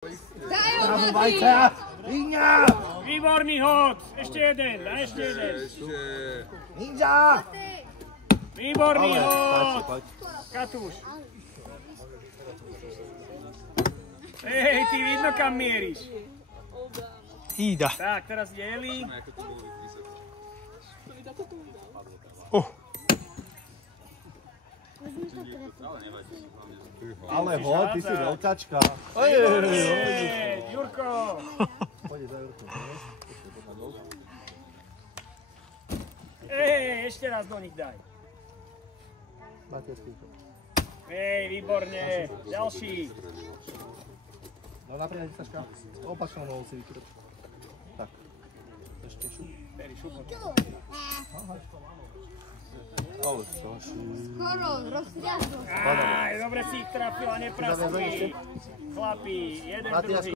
Bravo, Vajca! Inja! Výborný hod! Ešte jeden, ešte jeden. Inja! Výborný hod! Katúš. Hej, ty vidno kam mieríš. Ida. Tak, teraz dieli. Ale hod, ty si veľkačka. Jurko! Poď za Jurko. Ešte raz do nich daj. Matejský. Výborne. Ďalší. No napríklad, Saška. Opačnou nohou si vykrúť. Tak. Ešte šup. Ale Saši. Skoro, roztriaslo. Dobre si ich trafil a neprasili. Chlapi, jeden druhý.